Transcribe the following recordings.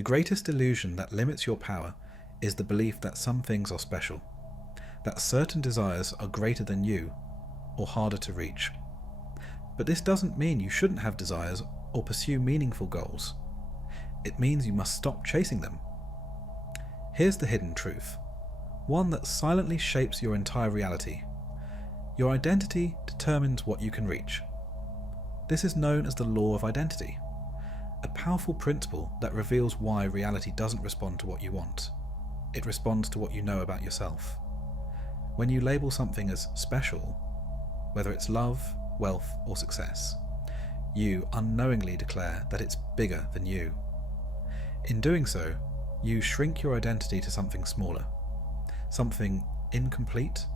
The greatest illusion that limits your power is the belief that some things are special, that certain desires are greater than you or harder to reach. But this doesn't mean you shouldn't have desires or pursue meaningful goals. It means you must stop chasing them. Here's the hidden truth, one that silently shapes your entire reality. Your identity determines what you can reach. This is known as the law of identity, a powerful principle that reveals why reality doesn't respond to what you want. It responds to what you know about yourself. When you label something as special, whether it's love, wealth, or success, you unknowingly declare that it's bigger than you. In doing so, you shrink your identity to something smaller, something incomplete,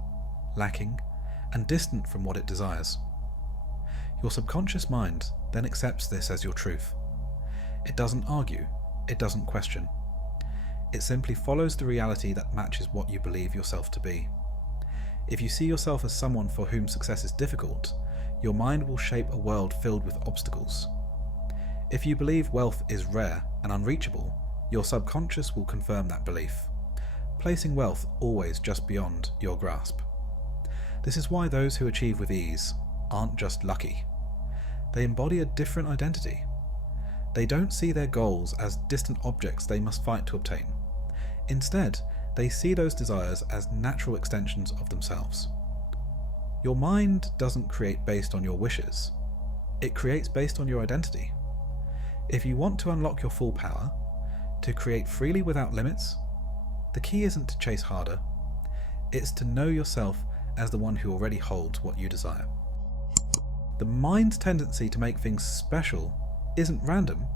lacking, and distant from what it desires. Your subconscious mind then accepts this as your truth. It doesn't argue, it doesn't question. It simply follows the reality that matches what you believe yourself to be. If you see yourself as someone for whom success is difficult, your mind will shape a world filled with obstacles. If you believe wealth is rare and unreachable, your subconscious will confirm that belief, placing wealth always just beyond your grasp. This is why those who achieve with ease aren't just lucky. They embody a different identity. They don't see their goals as distant objects they must fight to obtain. Instead, they see those desires as natural extensions of themselves. Your mind doesn't create based on your wishes. It creates based on your identity. If you want to unlock your full power, to create freely without limits, the key isn't to chase harder. It's to know yourself as the one who already holds what you desire. The mind's tendency to make things special isn't random.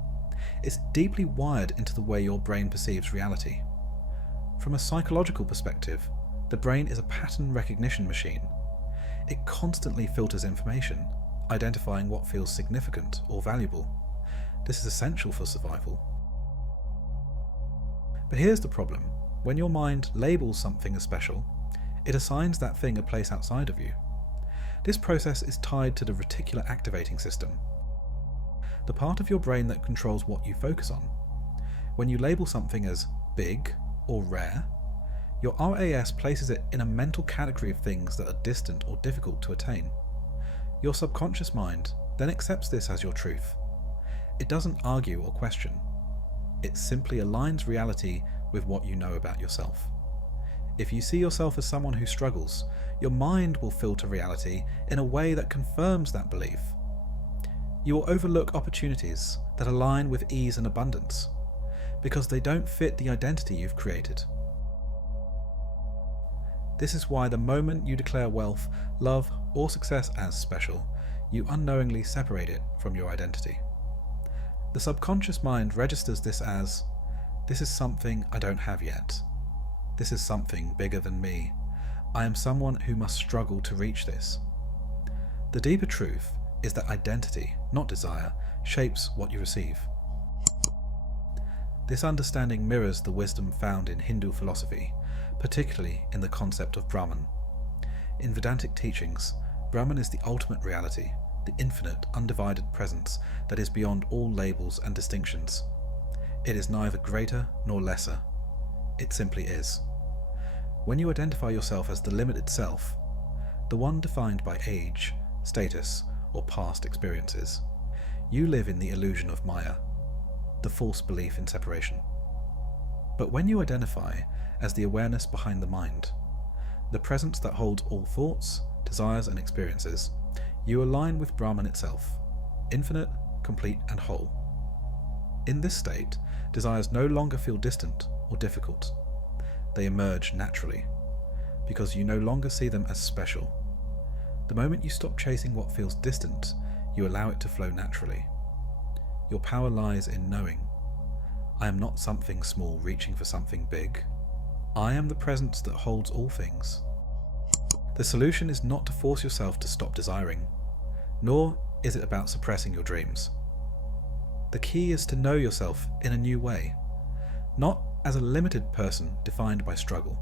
It's deeply wired into the way your brain perceives reality. From a psychological perspective, the brain is a pattern recognition machine. It constantly filters information, identifying what feels significant or valuable. This is essential for survival. But here's the problem. When your mind labels something as special, it assigns that thing a place outside of you. This process is tied to the reticular activating system, the part of your brain that controls what you focus on. When you label something as big or rare, your RAS places it in a mental category of things that are distant or difficult to attain. Your subconscious mind then accepts this as your truth. It doesn't argue or question. It simply aligns reality with what you know about yourself. If you see yourself as someone who struggles, your mind will filter reality in a way that confirms that belief. You will overlook opportunities that align with ease and abundance, because they don't fit the identity you've created. This is why the moment you declare wealth, love, or success as special, you unknowingly separate it from your identity. The subconscious mind registers this as, this is something I don't have yet. This is something bigger than me. I am someone who must struggle to reach this. The deeper truth is that identity, not desire, shapes what you receive. This understanding mirrors the wisdom found in Hindu philosophy, particularly in the concept of Brahman. In Vedantic teachings, Brahman is the ultimate reality, the infinite, undivided presence that is beyond all labels and distinctions. It is neither greater nor lesser. It simply is. When you identify yourself as the limited self, the one defined by age, status, or past experiences, you live in the illusion of Maya, the false belief in separation. But when you identify as the awareness behind the mind, the presence that holds all thoughts, desires, and experiences, you align with Brahman itself, infinite, complete, and whole. In this state, desires no longer feel distant or difficult. They emerge naturally, because you no longer see them as special. The moment you stop chasing what feels distant, you allow it to flow naturally. Your power lies in knowing, I am not something small reaching for something big. I am the presence that holds all things. The solution is not to force yourself to stop desiring, nor is it about suppressing your dreams. The key is to know yourself in a new way, not as a limited person defined by struggle,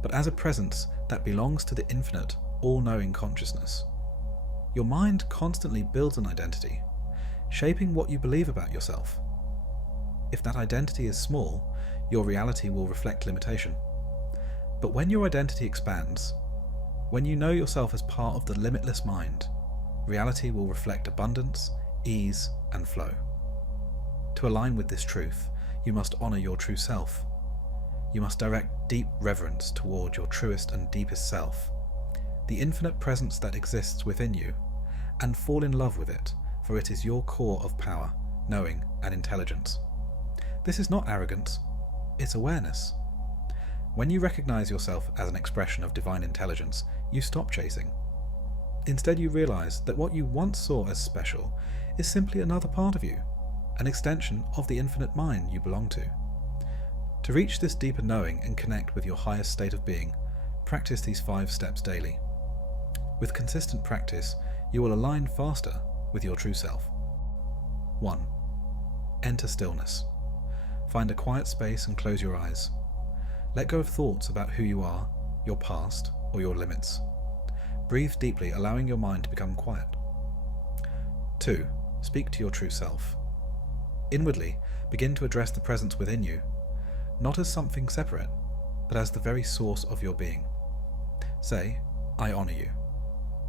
but as a presence that belongs to the infinite, all-knowing consciousness. Your mind constantly builds an identity, shaping what you believe about yourself. If that identity is small, your reality will reflect limitation. But when your identity expands, when you know yourself as part of the limitless mind, reality will reflect abundance, ease, and flow. To align with this truth, you must honour your true self. You must direct deep reverence toward your truest and deepest self, the infinite presence that exists within you, and fall in love with it, for it is your core of power, knowing, and intelligence. This is not arrogance, it's awareness. When you recognize yourself as an expression of divine intelligence, you stop chasing. Instead, you realize that what you once saw as special is simply another part of you, an extension of the infinite mind you belong to. To reach this deeper knowing and connect with your highest state of being, practice these 5 steps daily. With consistent practice, you will align faster with your true self. 1. Enter stillness. Find a quiet space and close your eyes. Let go of thoughts about who you are, your past, or your limits. Breathe deeply, allowing your mind to become quiet. 2. Speak to your true self. Inwardly, begin to address the presence within you, not as something separate, but as the very source of your being. Say, I honour you,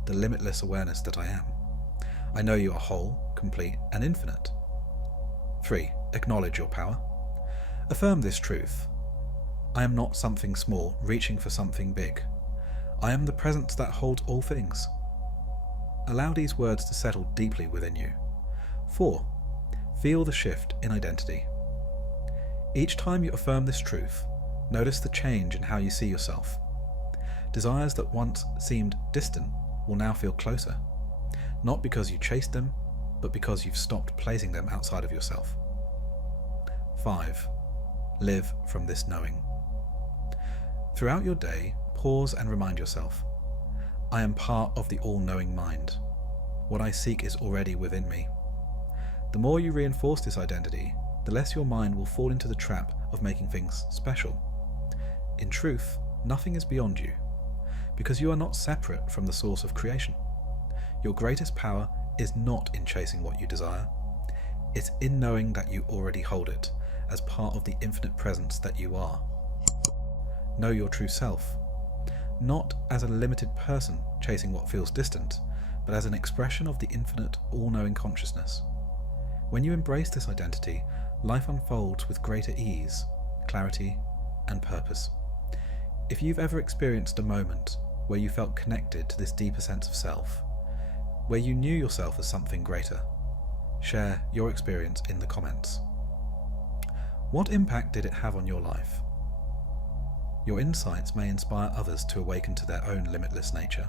the limitless awareness that I am. I know you are whole, complete, and infinite. 3. Acknowledge your power. Affirm this truth. I am not something small reaching for something big. I am the presence that holds all things. Allow these words to settle deeply within you. 4. Feel the shift in identity. Each time you affirm this truth, notice the change in how you see yourself. Desires that once seemed distant will now feel closer, not because you chased them, but because you've stopped placing them outside of yourself. 5. Live from this knowing. Throughout your day, pause and remind yourself, I am part of the all-knowing mind. What I seek is already within me. The more you reinforce this identity, the less your mind will fall into the trap of making things special. In truth, nothing is beyond you, because you are not separate from the source of creation. Your greatest power is not in chasing what you desire. It's in knowing that you already hold it as part of the infinite presence that you are. Know your true self, not as a limited person chasing what feels distant, but as an expression of the infinite, all-knowing consciousness. When you embrace this identity, life unfolds with greater ease, clarity, and purpose. If you've ever experienced a moment where you felt connected to this deeper sense of self, where you knew yourself as something greater, share your experience in the comments. What impact did it have on your life? Your insights may inspire others to awaken to their own limitless nature.